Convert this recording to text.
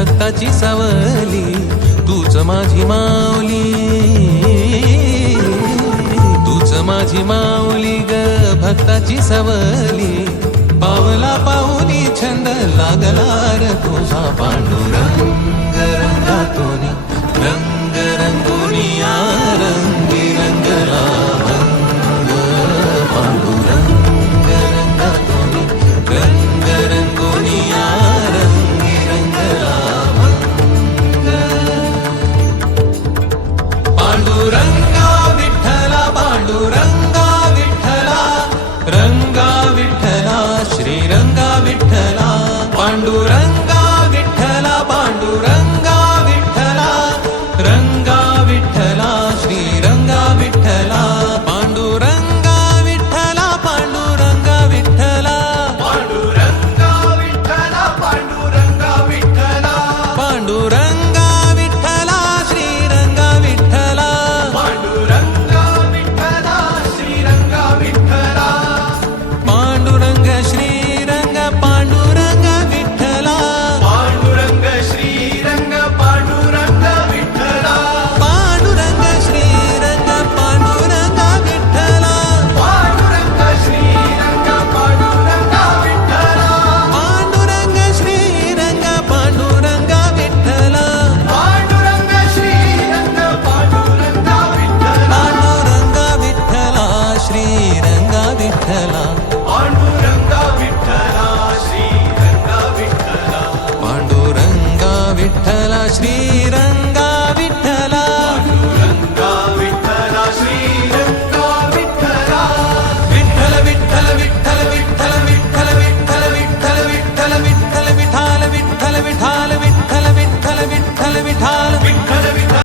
भक्ताची सावली, तूच माझी माऊली, तूच माझी माऊली ग भक्ताची सावली. पावला पाऊली छंद लागला र तुझा पांडुरंग रंगातून रंग रंगोनी रंगी रंगला भंग. पांडुरंग रंगातून रंग रंगोनी रंगी रंगला भंग. पांडुरंगा विठ्ठला पांडुरंगा विठ्ठला रंगा विठ्ठला श्रीरंगा विठ्ठला. पांडुरंगा विठ्ठला पांडुरंगा विठ्ठला रंगा विठ्ठला श्रीरंगा विठ्ठला. पांडुरंगा विठ्ठला पांडुरंगा विठ्ठला पांडुरंगा विठ्ठला पांडुरंगा विठ्ठला. पांडुरंगा विठ्ठला श्रीरंगा विठ्ठला. पांडुरंगा विठ्ठला श्रीरंगा विठ्ठला. पांडुरंग श्रीरंग पांडुरंग विठ्ठला. पांडुरंग श्रीरंग पांडुरंग विठ्ठला. पांडुरंग श्रीरंग पांडुरंग विठ्ठला. पांडुरंग श्रीरंग पांडुरंग विठ्ठला. पांडुरंग श्रीरंग पांडुरंग विठ्ठला. पांडुरंग श्रीरंग पांडुरंग विठ्ठला. पांडुरंग विठ्ठला श्रीरंग विठ्ठला. पांडुरंगा विठ्ठला श्रीरंगा विठ्ठला. पांडुरंग विठ्ठला श्री